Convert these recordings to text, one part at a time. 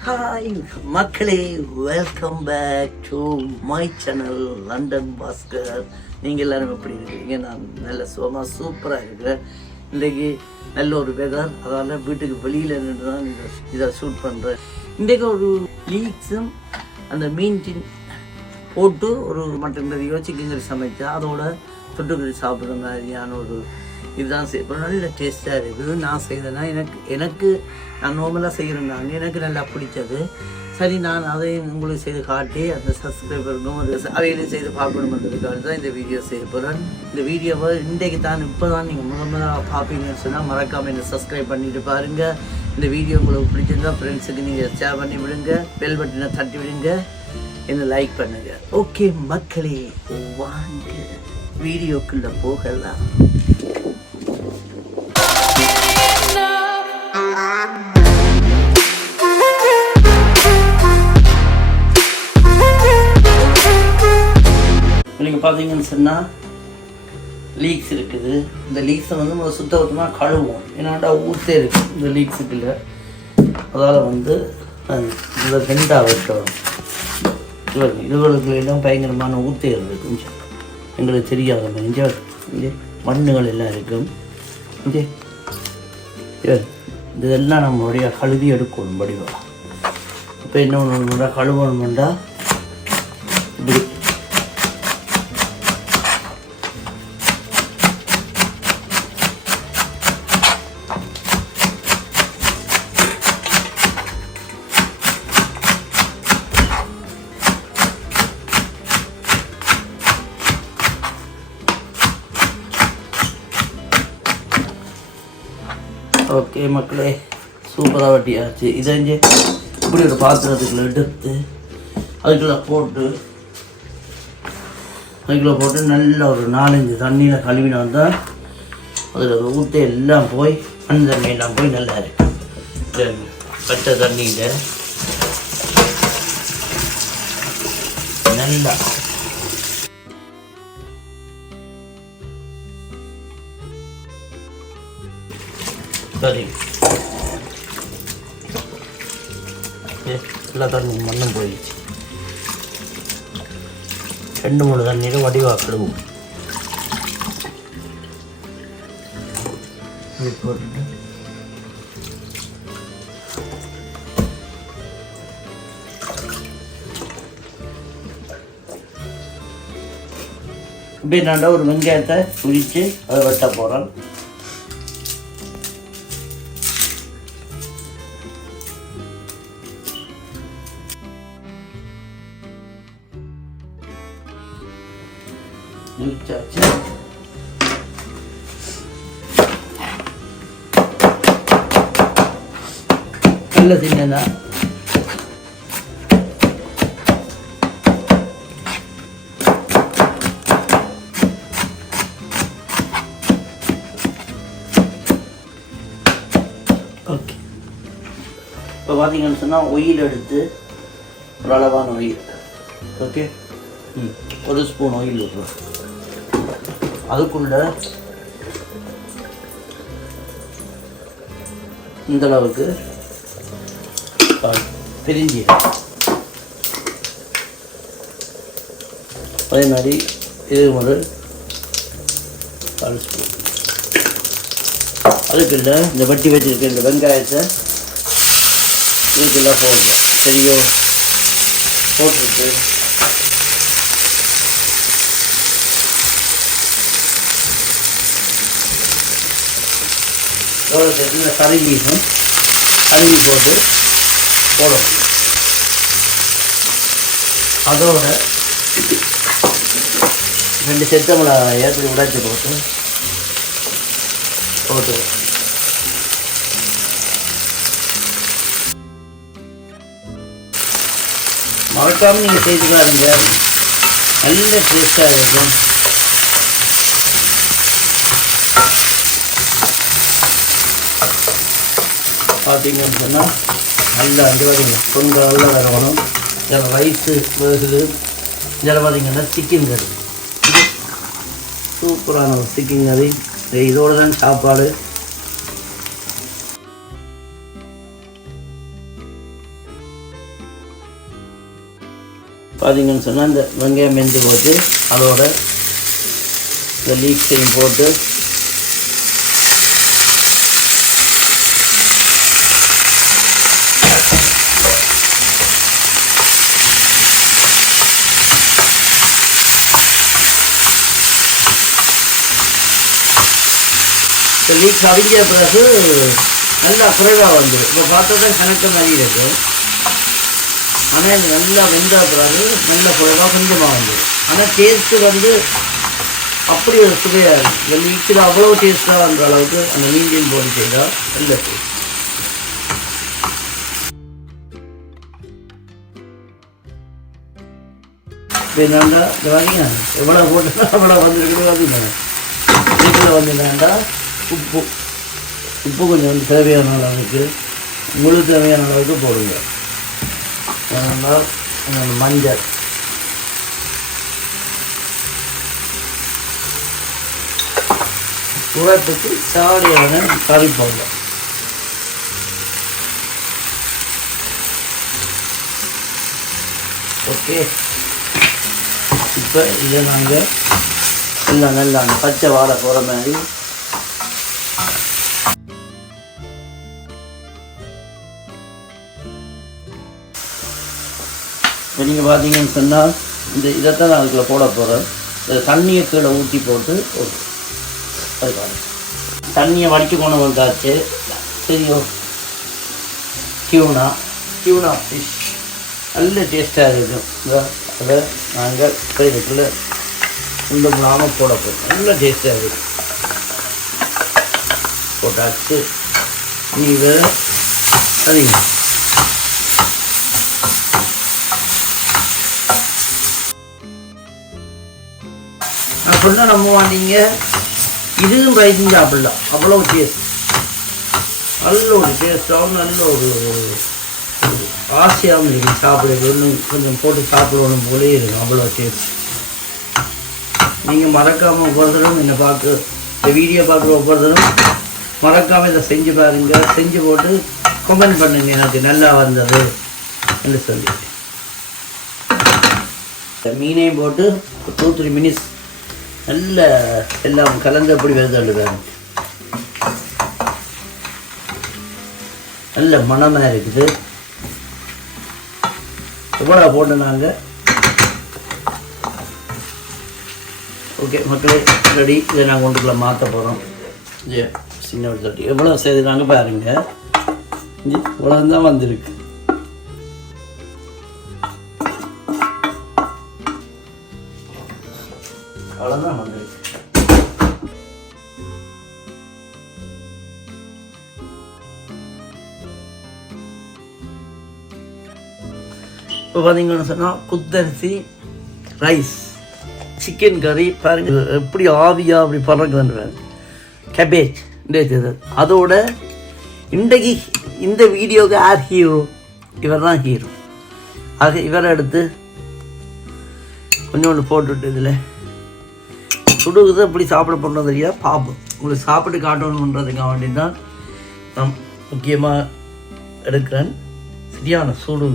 Hi மக்களே welcome back to my channel London Bhaskar நீங்கள் எல்லாரும் எப்படி இருக்கீங்க? நான் நல்ல சுகமாக சூப்பராக இருக்கிறேன் இன்றைக்கு நல்ல ஒரு வெதர் அதனால் வீட்டுக்கு வெளியில் நின்று தான் இதை இதை ஷூட் பண்ணுறேன் இன்றைக்கு ஒரு லீக்ஸும் அந்த மீன் டின் போட்டு ஒரு மட்டன் கறியோ சிக்கன் கறி சமைச்சா அதோட தொட்டுக்கறி சாப்பிட்ற மாதிரியான ஒரு இதுதான் செய்யப்போம் நல்ல டேஸ்ட்டாக இருக்குது. நான் செய்தேன்னா எனக்கு எனக்கு நான் நார்மலாக செய்கிறேன் நான் எனக்கு நல்லா பிடிச்சது. சரி நான் அதையும் உங்களுக்கு செய்து காட்டி அந்த சப்ஸ்கிரைபருக்கும் ஒரு அவையிலையும் செய்து பார்க்கணுன்றதுக்காக தான் இந்த வீடியோ செய்ய போகிறேன் இந்த வீடியோவை இன்றைக்கு தான் இப்போ தான் நீங்கள் முதல் முதலாக பார்ப்பீங்கன்னு சொன்னால் மறக்காமல் என்னை சப்ஸ்கிரைப் பண்ணிட்டு பாருங்கள் இந்த வீடியோ உங்களுக்கு பிடிச்சிருந்தா ஃப்ரெண்ட்ஸுக்கு நீங்கள் ஷேர் பண்ணி விடுங்க. பெல் பட்டனை தட்டி விடுங்க. என்ன லைக் பண்ணுங்கள் ஓகே மக்களே வாங்க வீடியோக்குள்ளே போகலாம். நீங்கள் பார்த்தீங்கன்னு சொன்னால் லீக்ஸ் இருக்குது. இந்த லீக்ஸை வந்து நம்ம சுத்தபத்தமாக கழுவோம் ஏன்னாண்டா ஊற்றே இருக்குது இந்த லீக்ஸுக்குள்ள அதால் வந்து இந்த இதை ரெண்டாக வெட்டணும் இவங்க எல்லாம் பயங்கரமான ஊத்தைகள் இருக்கு. கொஞ்சம் எங்களுக்கு தெரியாத. இங்கே இங்கே மண்ணுகள் எல்லாம் இருக்கும். இங்கே இதெல்லாம் நம்மளுடைய கழுவி எடுக்கணும் வடிவா இப்போ என்ன ஒன்று கழுவணும்டா இப்படி ஓகே மக்களே. சூப்பராக வட்டியாச்சு. இதை இங்கே இப்படி ஒரு பாத்திரத்துக்குள்ள எடுத்து அதுக்குள்ளே போட்டு அதுக்குள்ளே போட்டு நல்ல ஒரு நாலஞ்சு தண்ணியில் கழுவினா தான் அதில் ஊற்ற எல்லாம் போய் மண் தண்ணி எல்லாம் போய் நல்லா இருக்கு. பச்சை தண்ணியில் நல்லா சரி ஏ, எல்லா தண்ணி மண்ணும் போயிடுச்சு. ரெண்டு மூணு தண்ணியில் வடிவாக கழுவும். இப்படி போட்டுட்டு. இப்படி நான் ஒரு வெங்காயத்தை உரித்து அதை வெட்ட போகிறேன் உரிச்சாச்சு நல்ல சின்னதா ஓகே. இப்போ பார்த்தீங்கன்னு சொன்னால் ஒயில் எடுத்து ஒரு அளவான ஒயில். ஓகே? ம். ஒரு ஸ்பூன் ஆயில் விட்றோம் அதுக்குள்ள இந்த அளவுக்கு பால் அதே மாதிரி இது ஒரு கால் ஸ்பூன் அதுக்குள்ள இந்த வட்டி வச்சிருக்க இந்த வெங்காயத்தை இதுக்குள்ள போடணும். சரியோ போட்டுட்டு எவ்வளோ சேர்த்து கருகியும் கருகி போட்டு போடணும் அதோட ரெண்டு செத்த மிளகாய் ஏற்றி உடைச்சி போட்டு போட்டு மறக்காமல் நீங்கள் செய்து பாருங்கள் நல்ல டேஸ்டாக இருக்கும். பார்த்தீங்கன்னு சொன்னால் நல்லா அஞ்சு பார்த்தீங்க கொஞ்சம் நல்லா வரணும் இதில் ரைஸு வேகுது இதில் பார்த்தீங்கன்னா சிக்கன் கறி. சூப்பரான ஒரு சிக்கன் கறி. இதோடு தான் சாப்பாடு. பார்த்தீங்கன்னு சொன்னால் இந்த வெங்காயம் மெஞ்சு போட்டு அதோட இந்த லீக் போட்டு இந்த கவிஞ்ச பிறகு நல்லா குறைவாக வந்துடும் இப்போ பார்த்தா தான் கணக்கு மாதிரி இருக்கு. ஆனால் இது நல்லா வெந்த பிறகு நல்ல குறைவாக கொஞ்சமாக வந்துடும் ஆனால் டேஸ்ட்டு வந்து அப்படி ஒரு சுவையாக இருக்கும் இந்த லீக்ஸில் அவ்வளோ டேஸ்ட்டாக வந்த அளவுக்கு அந்த மீன் போட்டு செய்தால் நல்ல டேஸ்ட் இப்போ இந்த வகையா எவ்வளோ போட்டு அவ்வளோ வந்துருக்குது பார்த்தீங்க வீட்டில் வந்து என்னண்டா உப்பு உப்பு கொஞ்சம் வந்து தேவையான அளவுக்கு முழு தேவையான அளவுக்கு போடுங்க. அதனால் மஞ்சள். உரத்துக்கு சாடியான கறி பவுடர் ஓகே. இப்போ இதை நாங்கள் எல்லாம் நல்லா பச்சை வாழை போகிற மாதிரி இப்போ நீங்கள் பார்த்தீங்கன்னு சொன்னால் இந்த இதைத்தான் நான் அதுக்குள்ள போட போகிறேன் இந்த தண்ணியை கீழே ஊற்றி போட்டு ஒரு அது தண்ணியை வடிச்சு கொண்டு வந்தாச்சு தெரியும். டியூனா. டியூனா ஃபிஷ் நல்ல டேஸ்ட்டாக இருக்கும் இதோ அதை நாங்கள் இதுக்குள்ளே இந்த முடாமல் போட போகிறோம் நல்ல டேஸ்ட்டாக இருக்கும் போட்டாச்சு. நீங்கள் சரிங்க அப்படின்னா நம்ம நீங்கள் இதுவும் ரைஸும் சாப்பிடலாம். அவ்வளோ டேஸ்ட் நல்ல ஒரு டேஸ்ட்டாகவும் நல்ல ஒரு ஆசையாகவும் இருக்குது சாப்பிட கொஞ்சம் போட்டு சாப்பிடணும் போலே இருக்கும். அவ்வளோ டேஸ்ட் நீங்கள் மறக்காமல் ஒவ்வொருத்தரும் என்னை பார்க்க இந்த வீடியோ பார்க்குற ஒவ்வொருத்தரும் மறக்காமல் இதை செஞ்சு பாருங்க. செஞ்சு போட்டு கமெண்ட் பண்ணுங்கள் எனக்கு நல்லா வந்தது என்று சொல்லி இந்த மீனையும் போட்டு ஒரு டூ த்ரீ மினிட்ஸ் நல்ல எல்லாம் கலந்து அப்படி வெறுதள்ளுறாங்க நல்ல மணமாக இருக்குது. எவ்வளோ போட்டு நாங்கள் ஓகே மக்களே ரெடி. இதை நாங்கள் ஒன்றுக்குள்ள மாற்ற போகிறோம் சின்ன ஒரு தட்டி. எவ்வளோ செய்து நாங்கள் பாருங்கள் இவ்வளோ தான் வந்திருக்கு. அவ்வளோதான் வந்திருக்கு இப்போ பார்த்தீங்கன்னு சொன்னால் குத்தரிசி ரைஸ் சிக்கன் கறி பாருங்க எப்படி ஆவியா அப்படி பறக்குதுன்னு கேபேஜ் இந்த அதோட இன்றைக்கு இந்த வீடியோக்கு ஆர் ஹீரோ இவர் தான் ஹீரோ ஆக இவரை எடுத்து கொஞ்சோண்டு போட்டுவிட்டு இதில் சுடுகுது எப்படி சாப்பிட போகிறோம் தெரியாது பார்ப்போம் உங்களுக்கு சாப்பிட்டு காட்டணுன்றதுக்காக வேண்டி தான் நான் முக்கியமாக எடுக்கிறேன். சரியான சுடு.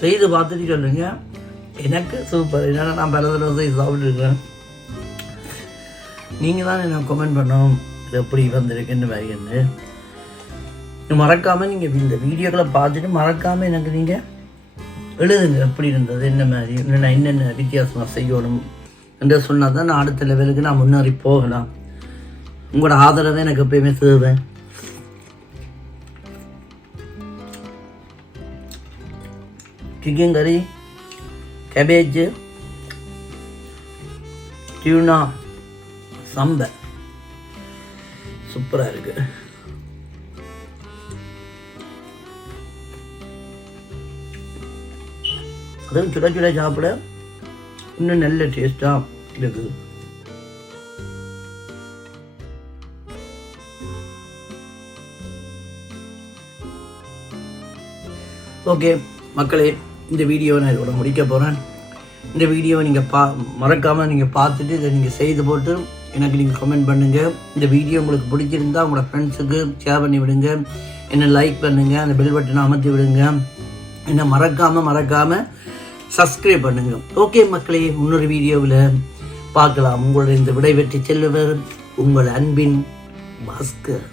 செய்து பார்த்துட்டு சொல்லுங்கள் எனக்கு சூப்பர் என்னென்னா நான் பல தடவை செய்து சாப்பிட்டுருக்கேன் நீங்கள் தான் என்ன கமெண்ட் பண்ணணும்? இது எப்படி வந்திருக்குன்னு வரையன்னு மறக்காமல் நீங்கள் இந்த வீடியோக்களை பார்த்துட்டு மறக்காமல் எனக்கு நீங்கள் எழுதுங்க. எப்படி இருந்தது என்ன மாதிரி என்னென்ன என்னென்ன வித்தியாசமாக செய்யணும் என்று சொன்னால் தான் நான் அடுத்த லெவலுக்கு நான் முன்னேறி போகலாம். உங்களோட ஆதரவை எனக்கு எப்பயுமே தேவை சிக்கன் கறி கேபேஜ் டியூனா சம்பை சூப்பராக இருக்கு. அதுவும் சுட சுட சாப்பிட இன்னும் நல்ல டேஸ்டாக இருக்குது. ஓகே மக்களே இந்த வீடியோவை நான் இதோட முடிக்க போகிறேன் இந்த வீடியோவை நீங்கள் பா மறக்காமல் நீங்கள் பார்த்துட்டு இதை நீங்கள் செய்து போட்டு எனக்கு நீங்கள் கமெண்ட் பண்ணுங்கள் இந்த வீடியோ உங்களுக்கு பிடிச்சிருந்தா உங்களோட ஃப்ரெண்ட்ஸுக்கு ஷேர் பண்ணி விடுங்க. என்னை லைக் பண்ணுங்கள் அந்த பெல் பட்டனை அமர்த்தி விடுங்க. என்ன மறக்காமல் மறக்காமல் சப்ஸ்கிரைப் பண்ணுங்கள் ஓகே மக்களே இன்னொரு வீடியோவில் பார்க்கலாம். உங்களுடைய இந்த விடை வெற்றி செல்லுவர் உங்கள் அன்பின் பாஸ்கர்.